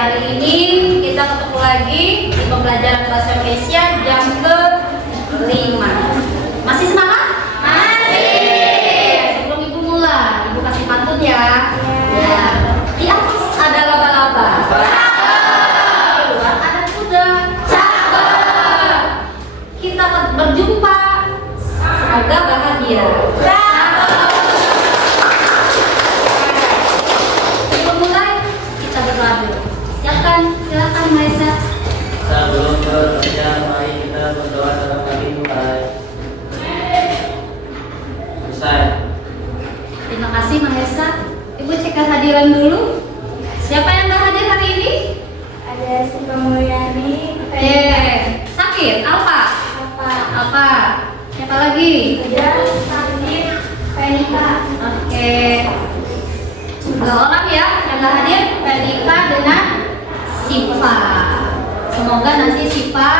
hari ini kita ketemu lagi di pembelajaran bahasa Indonesia jam ke-5. Masih semangat? Masih. Sebelum Ibu mulai, Ibu kasih pantun ya. Ya. Di atas ada laba-laba. Di luar ada kuda. Cakep. Kita berjumpa. Semoga bahagia. Silakan Maisa. Sebelum bekerja, mari kita berdoa dalam kali mulai. Selesai. Terima kasih Mahesa. Ibu cek kehadiran dulu. Siapa yang nggak hadir hari ini? Ada Siva Mulyani. Sakit? Apa? Siapa lagi? Ada sakit Penika. Oke. 2 orang ya yang nggak hadir. Penika dengan Siva. Semoga nanti Siva,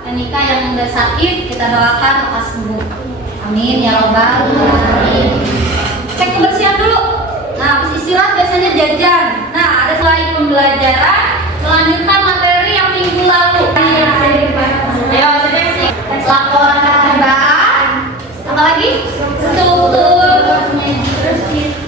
Penika yang udah sakit kita doakan lekas sembuh. Amin ya robbal alamin. Cek kebersihan dulu. Nah, habis istirahat biasanya jajan. Nah, ada selain pembelajaran, melanjutkan materi yang minggu lalu. Ayo, sih. Laporan percobaan. Apa lagi? Struktur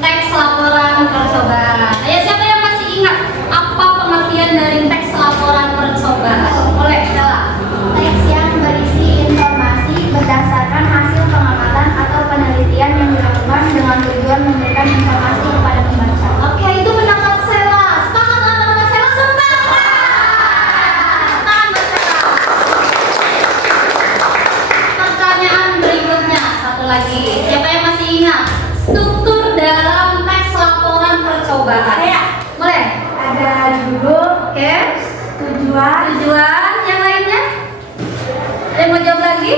teks laporan percobaan. Ayo, siapa yang masih ingat apa pengertian dari teks laporan percobaan? Boleh, Stella. Teks yang berisi informasi berdasarkan hasil pengamatan atau penelitian yang dilakukan dengan tujuan memberikan informasi kepada pembaca. Oke, itu pendapat Stella. Sepakat dengan pendapat Stella? Sepakat. Tangan Stella. Pertanyaan berikutnya, satu lagi. Siapa yang masih ingat struktur dalam teks laporan percobaan? Boleh? Ada judul, Oke. tujuan, Yang lainnya? Ada yang mau jawab lagi?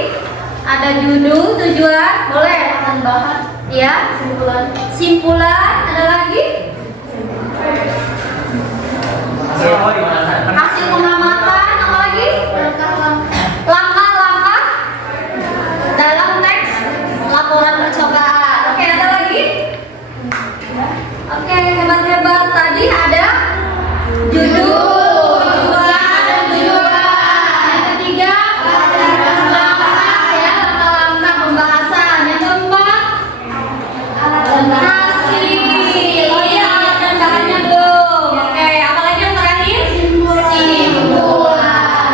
Ada judul, tujuan, boleh. bahan, Ya. simpulan, Simpulan, ada lagi? Hasil pengamatan, apa lagi? Langkah-langkah dalam teks laporan percobaan. Oke, ada lagi? Oke, hebat-hebat. Tadi ada judul, ada tujuan. Yang ketiga, langkah-langkah ya, langkah-langkah pembahasan. Yang keempat, hasil. Oh iya, dan bahannya belum. Oke, apalagi yang terakhir? Simpulan.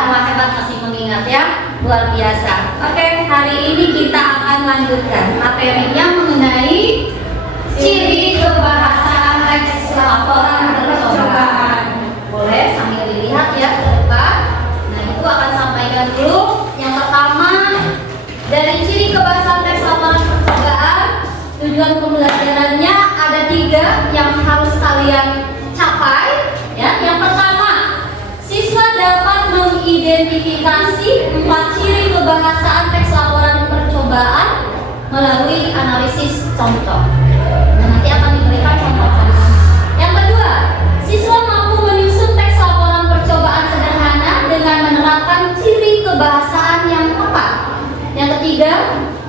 Wah, hebat masih mengingat ya, luar biasa. Oke, hari ini kita akan lanjutkan materinya mengenai ciri kebahasaan teks laporan percobaan. Boleh sambil dilihat ya ke depan. Nah, Ibu akan sampaikan dulu. Yang pertama, dari ciri kebahasaan teks laporan percobaan, tujuan pembelajarannya ada 3 yang harus kalian capai. Ya, yang pertama, siswa dapat mengidentifikasi 4 ciri kebahasaan teks laporan percobaan melalui analisis contoh. Nah, nanti akan diberikan contoh-contoh. Yang kedua, siswa mampu menyusun teks laporan percobaan sederhana dengan menerapkan ciri kebahasaan yang tepat. Yang ketiga,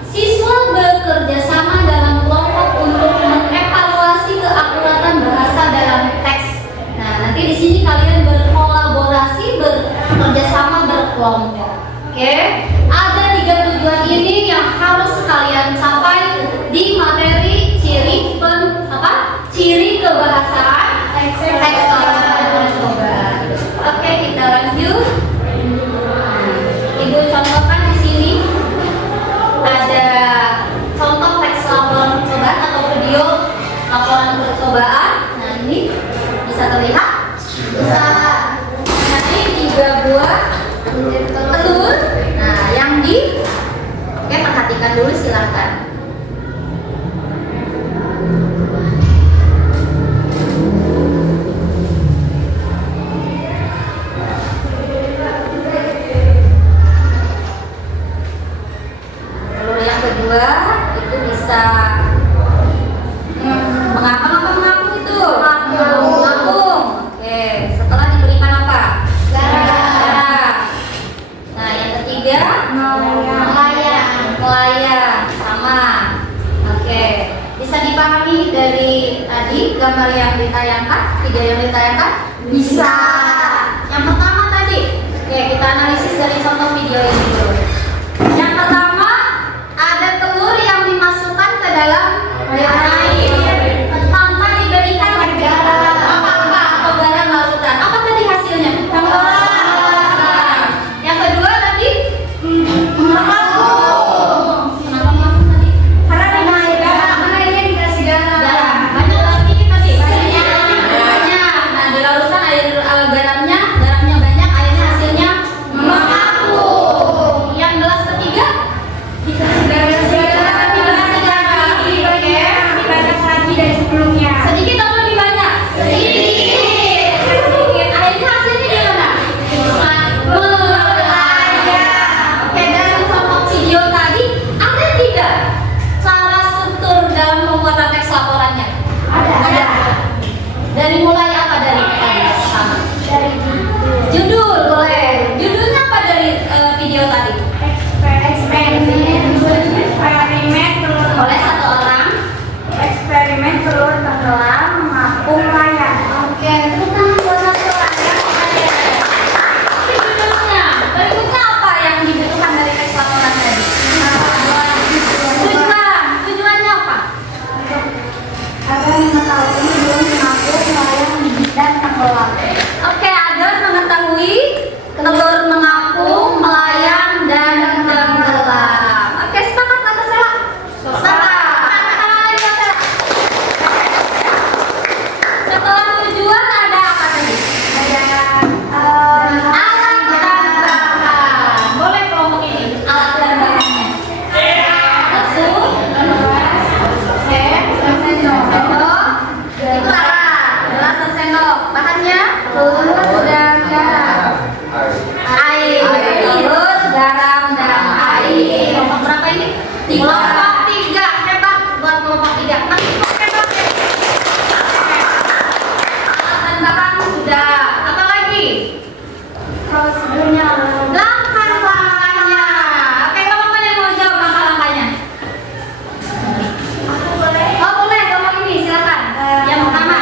siswa bekerja sama dalam kelompok untuk mengevaluasi keakuratan bahasa dalam teks. Nah, nanti di sini kalian berkolaborasi, bekerja sama berkelompok. Oke, ada 3 tujuan ini yang harus kalian capai di materi ciri kebahasaan teks laporan percobaan. Oke, kita lanjut. Ibu contohkan di sini ada contoh teks laporan percobaan atau video laporan percobaan. Nah, ini bisa terlihat? Bisa. Nah, ini 3 buah telur. Nah, yang oke, perhatikan dulu silakan. Telur yang kedua itu bisa mengapung itu? Mengapung. Oke, setelah diberikan apa? Garam. Nah, yang ketiga melayang. Sama. Oke, bisa dipahami dari tadi gambar yang ditayangkan, video yang ditayangkan? Bisa. nonton video ini dulu. Yang pertama, ada telur yang dimasukkan ke dalam air tanpa diberikan garam atau garam lautan. Apa tadi hasilnya? Yang kedua tadi mengapung. Kenapa mengapung tadi? Karena airnya dikasih garam. Banyak atau sedikit tadi? Banyak. Nah, dilarutkan air garamnya banyak, airnya hasilnya mengapung. Yang gelas ketiga dikasih garam. Dibatas lagi dari sebelumnya. Sedikit atau lebih banyak? Sedikit. Akhirnya hasilnya gimana? Melayang. Oke, dari contoh video tadi ada tidak cara struktur dalam pembuatan teks laporannya? Ada. Dari mulai apa dari pertama? Dari Judul boleh. Judulnya apa dari video tadi? Oleh satu orang. eksperimen telur tenggelam mengapung layar. Oke, tepuk tangan buat satu orang. Oke, judulnya. Berikutnya apa yang dibutuhkan dari teks laporan tadi? Tujuannya apa? Agar mengetahui belum mengapung layar dan tenggelam. Oke, agar mengetahui telur mengapung, melayang, dan tenggelam. Oke, sepakat atau salah? Sepakat. Setelah tujuan ada apa tadi? Alat dan bahan. Boleh kelompok ini alat dan bahannya. Satu, sendok. Itu alat. Gelas dan sendok. Bahannya telur dan garam. Air. Telur, garam, dan air. Kelompok berapa ini? Kelompok 3. Hebat buat kelompok 3. Masih hebat ya. Alat dan bahan sudah. Apa lagi? Prosedurnya Langkah-langkahnya. Oke, kamu mana yang mau jawab langkah-langkahnya? aku boleh. Oh boleh, kelompok ini silakan. Yang pertama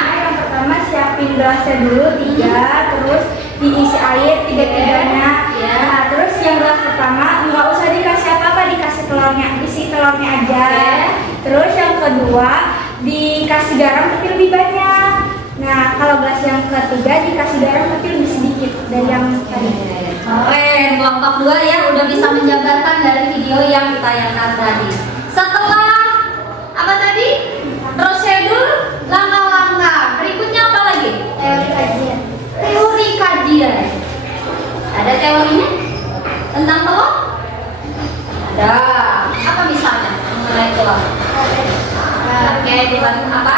Siapin gelasnya dulu 3, terus diisi air 3-3-nya. Ya. Nah, terus yang gelas pertama nggak usah dikasih apa-apa, dikasih telurnya, isi telurnya aja. Oke. Terus yang kedua dikasih garam tapi lebih banyak. Nah, kalau gelas yang ketiga dikasih garam tapi lebih sedikit dari yang tadi. Keren, kelompok 2 ya udah bisa menjabarkan dari video yang ditayangkan tadi. Setelah apa tadi? Prosedur, langkah-langkah. Berikutnya apa lagi? Teori kajian. Teori kajian. Ada teorinya? Tentang telur? Ada. Apa misalnya mengenai telur? Oke, dibantu apa?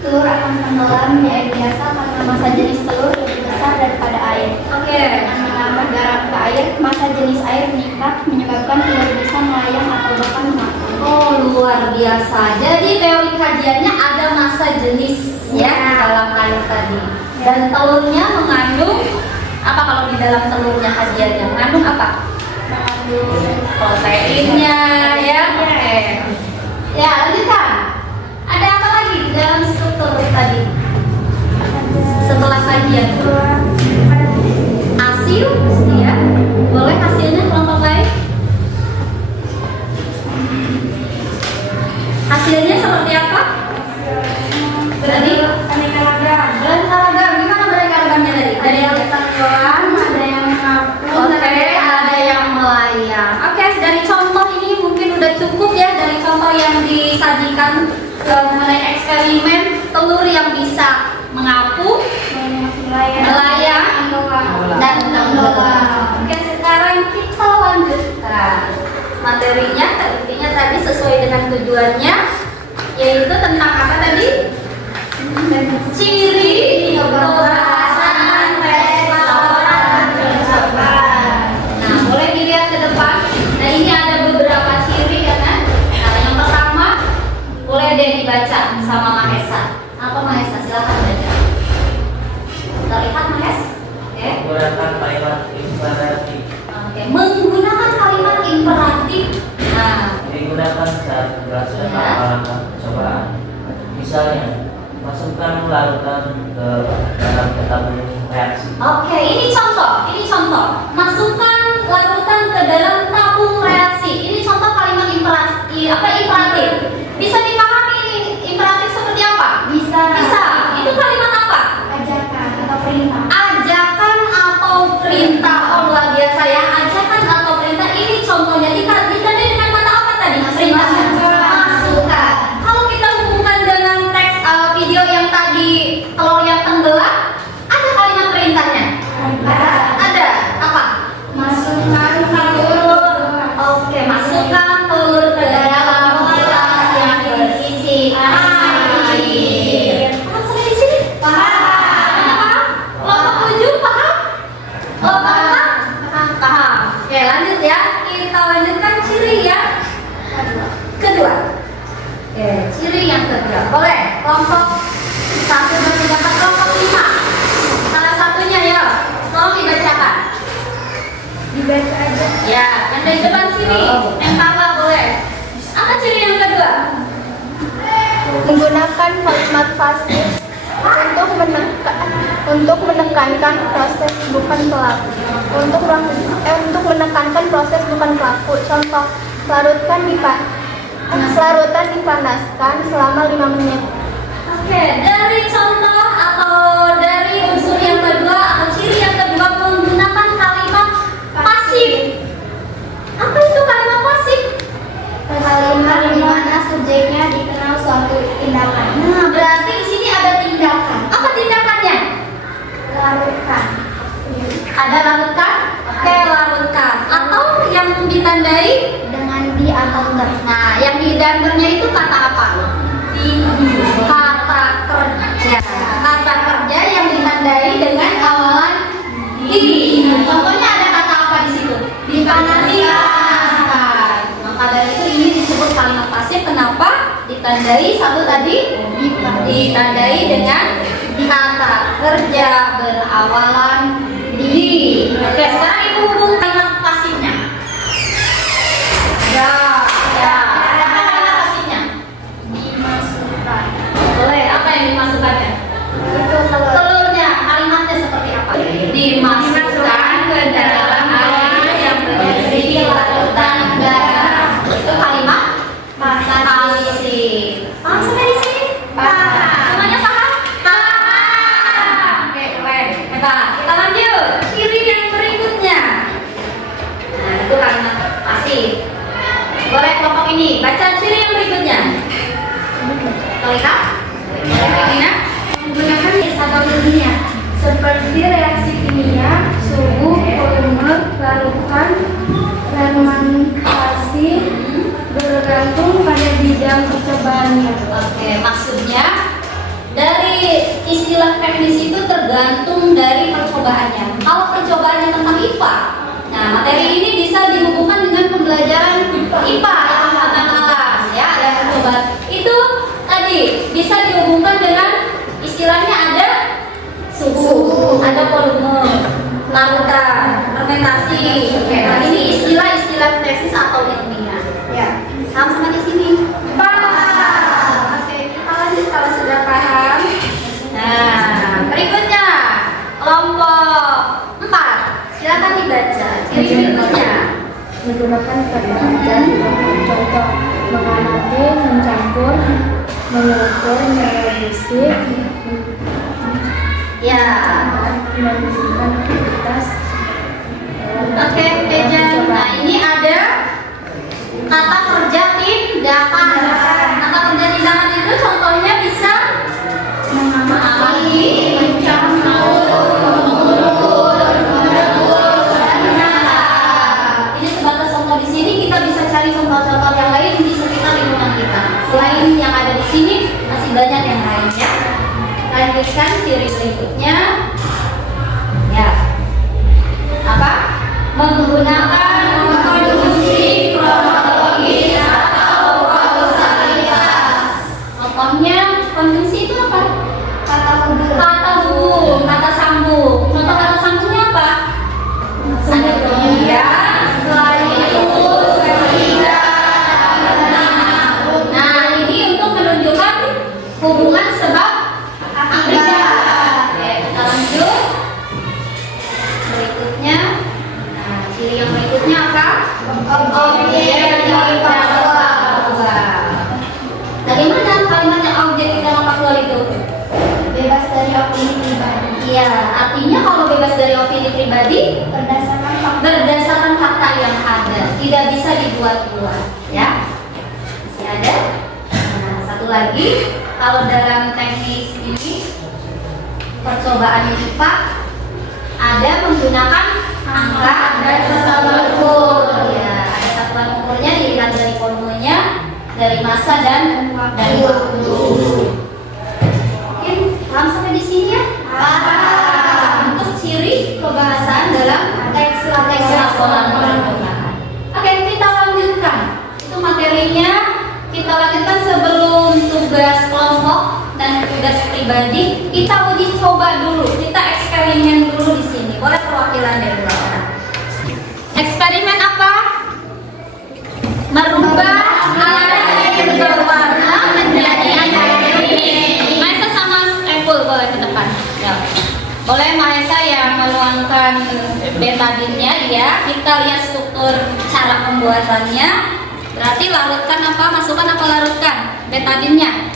Telur akan tenggelam di air biasa karena massa jenis telur lebih besar daripada air. Oke. Dengan menambah garam ke air, massa jenis air meningkat menyebabkan telur bisa melayang atau bahkan mengapung. Oh, luar biasa. Jadi teori kajiannya ada massa jenis ya di dalam air tadi. Dan telurnya mengandung apa kalau di dalam telurnya kajiannya? Mengandung apa? Mengandung Proteinnya ya. Oke. Ya, lanjutkan. Ada apa lagi di dalam struktur tadi? Setelah kajian. Hasil ya. Boleh hasilnya kelompok lain? Hasilnya seperti apa? Tadi aneka ragam. beraneka ragam. Gimana beraneka ragamnya tadi? Ada yang tenggelam, ada yang mengapung, ada yang melayang. Oke, dari contoh ini mungkin udah cukup ya dari contoh yang disajikan mengenai eksperimen telur yang bisa mengapung, melayang, dan tenggelam. Oke, sekarang kita lanjutkan materinya. Intinya tadi sesuai dengan tujuannya, yaitu tentang apa tadi? Ciri keberhasilan tes laporan percobaan. Nah, boleh dilihat ke depan. Nah, ini ada beberapa ciri ya kan? Nah, yang pertama boleh deh dibaca sama Mahesa. Apa Mahesa? Silakan baca. Terlihat Mahes? Oke. Menggunakan kalimat imperatif. Oke. Menggunakan kalimat imperatif. Nah, Digunakan saat berdasarkan Ya. langkah percobaan. Misalnya, masukkan larutan ke dalam tabung reaksi. oke, ini contoh. Masukkan kelompok 1 mengerjakan kelompok 5. Salah satunya ya, tolong dibacakan. Dibaca aja. Ya, yang dari depan sini, yang kakak boleh. Apa ciri yang kedua? Menggunakan kalimat fasih untuk menekankan proses bukan pelaku. Untuk menekankan proses bukan pelaku. Contoh, selarutan dipanaskan selama 5 menit. Oke, dari contoh atau dari unsur yang kedua atau ciri yang kedua menggunakan kalimat pasif. Apa itu kalimat pasif? Kalimat di mana subjeknya dikenal suatu tindakan. Nah, berarti di sini ada tindakan. Apa tindakannya? Larutkan. Ada larutkan? Oke, larutkan. Atau yang ditandai Dengan di atau enggak. nah, yang di dandernya itu kata apa? Kata kerja. Kata kerja yang ditandai dengan awalan di. Contohnya ada kata apa di situ? Dipanaskan. Maka dari itu ini disebut kalimat pasif. Kenapa? Ditandai satu tadi ditandai dengan kata kerja berawalan di. Oke, sekarang ibu hubung kalimat pasifnya. Ya. Apa kalimat pasifnya? Dimasukkan. Boleh, apa yang dimasukkannya? Itu kalau Telurnya, kalimatnya seperti apa? Dimasukkan ke dalam air yang berisi larutan garam. Itu kalimat pasif. Paham sampai di sini? Paham. Semuanya paham? Paham. Oke, keren. Hebat. Kita lanjut. Ciri yang berikutnya. Nah, itu kalimat pasif. Boleh kelompok ini baca ciri yang berikutnya. Tolika? Boleh, Regina? menggunakan atau kimia seperti reaksi kimia, suhu, volume, larutan, fermentasi bergantung pada bidang percobaannya. Oke, maksudnya dari istilah teknis itu tergantung dari percobaannya. Kalau percobaannya tentang IPA, nah materi ini bisa dihubungkan dengan pembelajaran IPA yang angkatan atas, ya ada percobaan. Itu tadi bisa dihubungkan dengan istilahnya ada suhu, ada volume, larutan, fermentasi. Oke, nah ini istilah-istilah teknis atau ilmiah. Ya. Paham sampai di sini? Paham. Oke, kita lanjut kalau sudah paham. Nah, berikutnya kelompok 4. Silakan dibaca. Ciri berikutnya. Menggunakan kata kerja contoh mengamati, mencampur, mengukur, mereduksi, Ya. menunjukkan aktivitas. Oke, Pejan. Nah, ini ada kata kerja tindakan. Kata kerja tindakan itu contohnya bisa mengamati, mencampur, mengukur, merebus, menata. Ini sebatas contoh di sini. Kita bisa cari contoh-contoh yang lain di sekitar lingkungan kita. Selain yang ada di sini, masih banyak yang lainnya. Lanjutkan ciri berikutnya. Ya. Apa? Menggunakan konjungsi kronologis atau kausalitas. Contohnya konjungsi itu apa? Kata hubung. Kata hubung, kata sambung. Contoh kata sambungnya apa? Ada kemudian, selain itu, tidak. Nah, ini untuk menunjukkan hubungan sebab akibat. Oke, kita lanjut. Berikutnya, nah ciri yang berikutnya apa? Objek dalam faktual. Bagaimana kalimat yang objek dalam faktual itu? Bebas dari opini pribadi. Iya, artinya kalau bebas dari opini pribadi Berdasarkan fakta yang ada, tidak bisa dibuat-buat, ya. Masih ada. Nah, satu lagi, kalau dalam teknis ini percobaan IPA ada menggunakan angka dan satuan ukur. Ya, ada satuan ukurnya dilihat dari volumenya, dari massa dan dari waktu. Mungkin paham sampai di sini ya? Paham. Untuk ciri kebahasaan dalam teks laporan percobaan. Oke, kita lanjutkan. Itu materinya kita lanjutkan sebelum tugas kelompok dan tugas pribadi, kita uji coba dulu, kita eksperimen dulu di sini. Boleh perwakilan dari dua orang. Eksperimen apa? Merubah air berwarna menjadi air. Maesa sama Apple boleh ke depan. Ya. Boleh Maesa yang meluangkan betadinnya ya. Kita lihat struktur cara pembuatannya. Berarti larutkan apa? Masukkan apa larutkan? Betadinnya.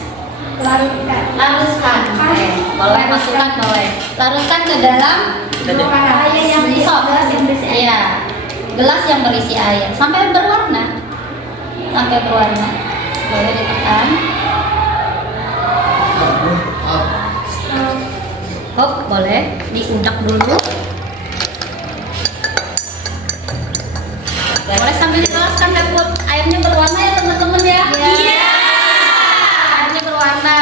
Larutkan. Oke. Boleh masukkan boleh. Larutkan ke dalam Air yang berisi gelas yang berisi air. Iya. Gelas yang berisi air sampai berwarna. Sampai berwarna. Boleh ditekan. Hop, boleh diudak dulu. Boleh sambil ditelaskan dapur. Airnya berwarna ya teman-teman ya. Iya. Airnya berwarna.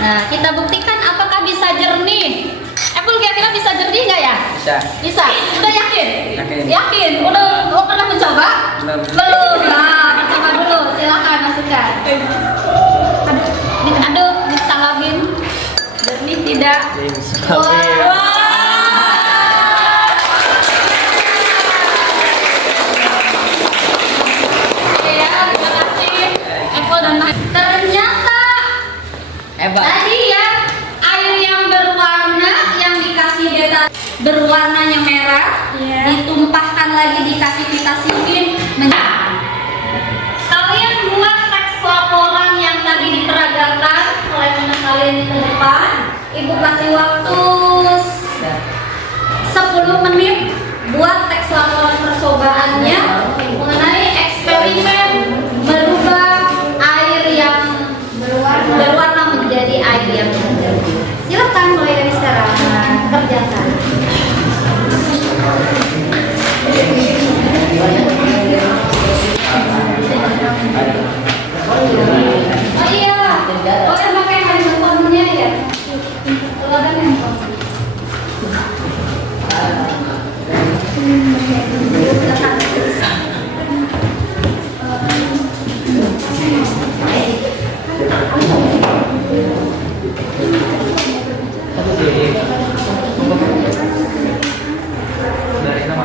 Nah, kita buktikan apakah bisa jernih. Apple kira-kira bisa jernih nggak ya? Bisa. Bisa. Udah yakin? Yakin. Yakin. Udah pernah mencoba? Belum. Belum. Nah, coba dulu. Silakan masukkan. Aduk, disalamin. Jernih tidak? Wah. Oke ya, terima kasih Apple dan Mike. Ternyata Hebat. tadi ya air yang berwarna yang dikasih beta berwarnanya merah, Iya. ditumpahkan lagi dikasih kita sipin. Kalian buat teks laporan yang tadi diperagakan oleh teman kalian di depan. Ibu kasih waktu 10 menit buat teks laporan percobaannya mengenai eksperimen merubah air yang berwarna menjadi air yang menjadi. Silakan mulai dari sekarang kerjakan. Oh iya, boleh pakai handphone-nya ya. Kalau ada handphone. Dari nama.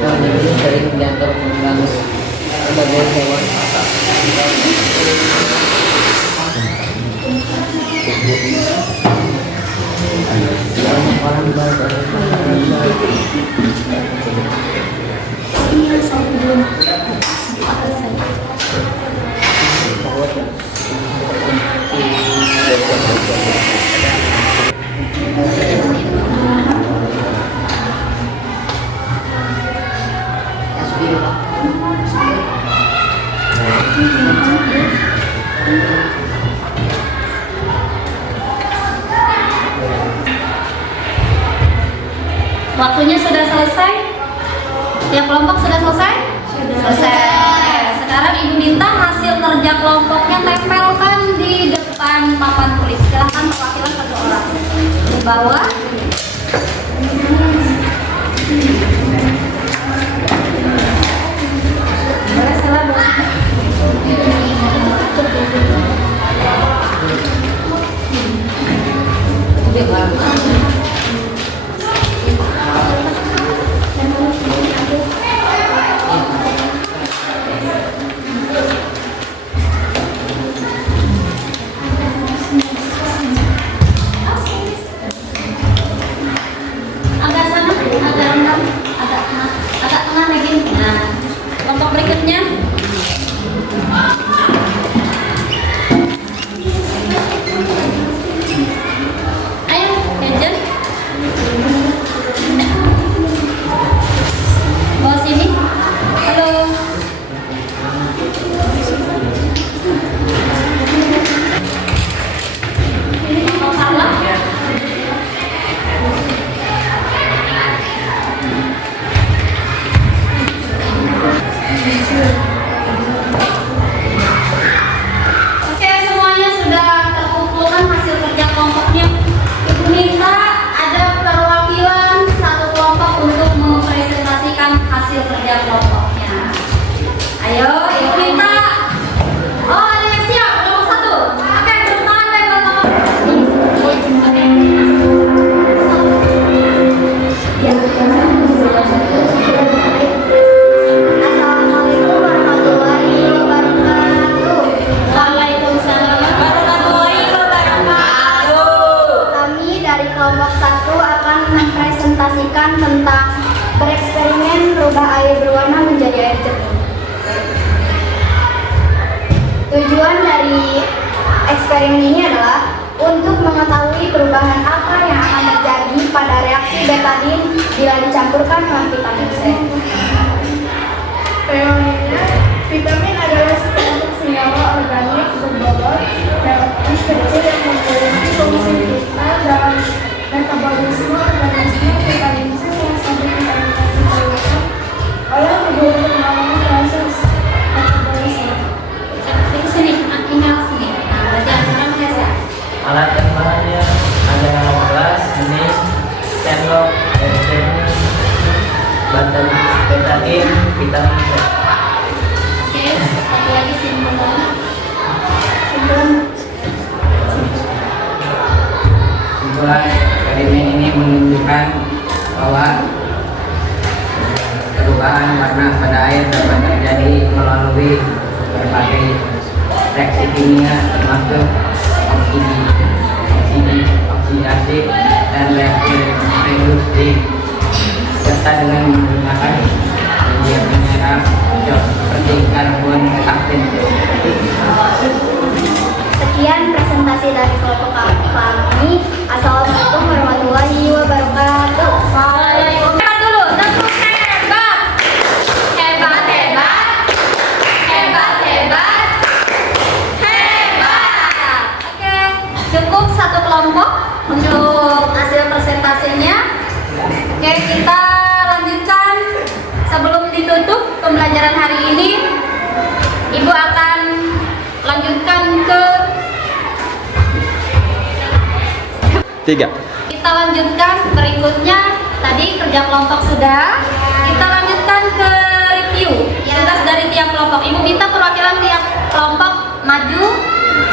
Hewan ini sering dianggap mengganggu sebagai hewan pasar. Orang Waktunya sudah selesai? Tiap kelompok sudah selesai? Selesai. Sekarang Ibu minta hasil kerja kelompoknya tempelkan di depan papan tulis. Silahkan perwakilan satu orang. Di bawah. Boleh salah dari eksperimen ini adalah untuk mengetahui perubahan apa yang akan terjadi pada reaksi betadin bila dicampurkan dengan vitamin C. Teorinya, vitamin adalah sekelompok senyawa organik berbolor dalam kecil yang memiliki fungsi vital dalam metabolisme organisme. Vitamin C salah satu vitamin yang diperlukan oleh tubuh untuk melakukan proses metabolisme. Di sini, email sini. Nah, berarti sekarang biasa. Alat dan bahannya ada gelas, jenis, sendok, air jernih, bahan betadin, vitamin C. Oke, satu lagi simpulan. Kesimpulan eksperimen ini menunjukkan bahwa perubahan warna pada air dapat terjadi melalui berbagai reaksi kimia termasuk oksidasi dan reaksi reduksi serta dengan menggunakan media penyerap seperti karbon aktif. Sekian presentasi dari kelompok kami. Assalamualaikum warahmatullahi wabarakatuh. Hebat dulu, tepuk hebat. Hebat, hebat. Hebat, hebat. Hebat. Oke, cukup satu kelompok untuk hasil presentasinya. Oke, kita lanjutkan. Sebelum ditutup pembelajaran hari ini, Ibu akan lanjutkan ke 3. Kita lanjutkan berikutnya. Tadi kerja kelompok sudah. Kita lanjutkan ke review tugas dari tiap kelompok. Ibu minta perwakilan tiap kelompok maju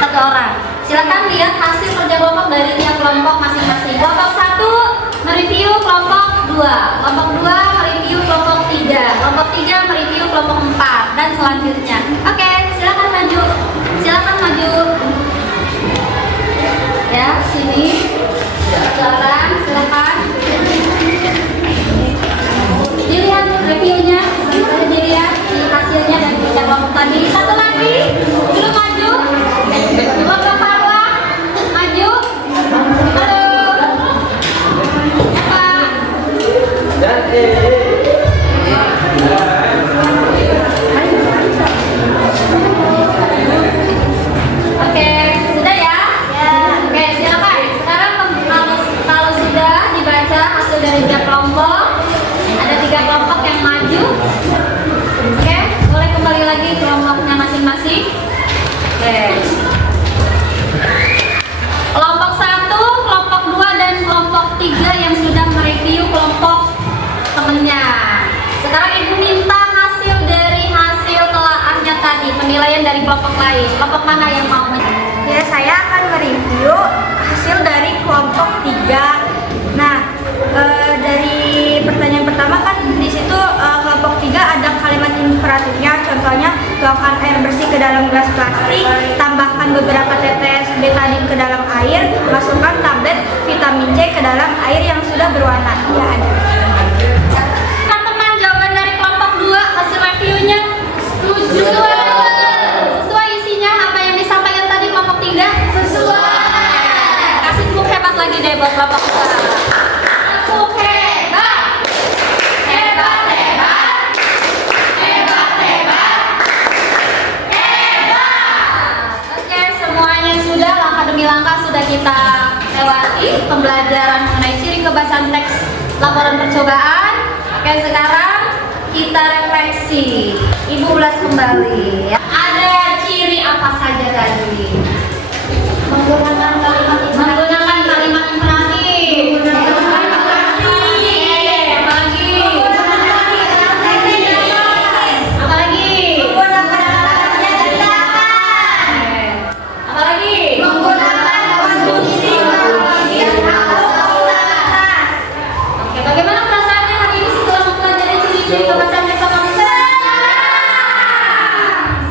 satu orang. Silakan lihat hasil kerja kelompok dari tiap kelompok masing-masing. Kelompok 1 mereview kelompok 2, kelompok 2 mereview kelompok 3, kelompok 3 mereview kelompok 4 dan selanjutnya. Oke, silakan maju. Silakan maju. Ya, sini. Sekarang silakan. Dilihat reviewnya, dilihat hasilnya dari kerja kelompok tadi. Satu lagi, dulu maju. Kelompok Parwa, maju. Halo. Pak. Oke, sudah ya? Oke, silakan. Sekarang kalau sudah dibaca hasil dari tiap kelompok, ada 3 kelompok yang maju. Oke, boleh kembali lagi kelompoknya masing-masing. Oke. Kelompok 1, kelompok 2, dan kelompok 3 yang sudah mereview kelompok temennya. Sekarang Ibu minta hasil dari hasil telaahnya tadi, penilaian dari kelompok lain. Kelompok mana yang mau? Ya, saya akan mereview hasil dari kelompok 3. Nah, dari pertanyaan pertama kan di situ kelompok 3 ada kalimat imperatifnya. Contohnya, tuangkan air bersih ke dalam gelas plastik, tambahkan beberapa tetes betadin ke dalam air, masukkan tablet vitamin C ke dalam air yang sudah berwarna. Ya, ada. Teman-teman, jawaban dari kelompok 2 hasil reviewnya setuju. Sesuai isinya apa yang disampaikan tadi kelompok 3? Sesuai. Kasih tepuk hebat lagi deh buat kelompok 2. Tepuk hebat. Hebat, hebat. Hebat, hebat. Hebat. Oke, semuanya sudah, langkah demi langkah sudah kita lewati pembelajaran mengenai ciri kebahasan teks laporan percobaan. Oke, sekarang kita refleksi. Ibu ulas kembali. Ada ciri apa saja tadi? Menggunakan kalimat imperatif. Apa lagi? Apa lagi? Menggunakan konjungsi. Oke, bagaimana perasaannya hari ini setelah mempelajari ciri-ciri kebahasan teks laporan percobaan?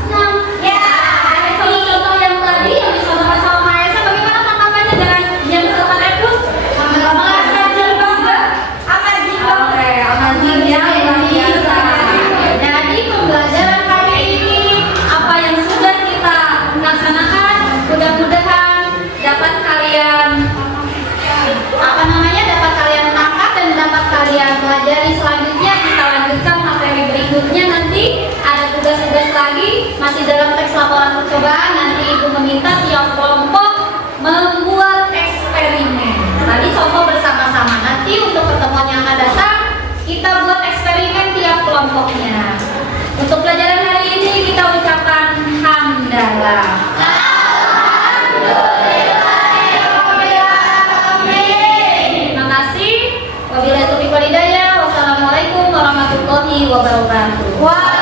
Senang. Ya. Contoh-contoh masih dalam teks laporan percobaan. Nanti Ibu meminta tiap kelompok membuat eksperimen. Tadi contoh bersama-sama. Nanti untuk pertemuan yang akan datang kita buat eksperimen tiap kelompoknya. Untuk pelajaran hari ini kita ucapkan hamdalah. Terima kasih. Wabillahi taufiq wal hidayah. Wassalamualaikum warahmatullahi wabarakatuh.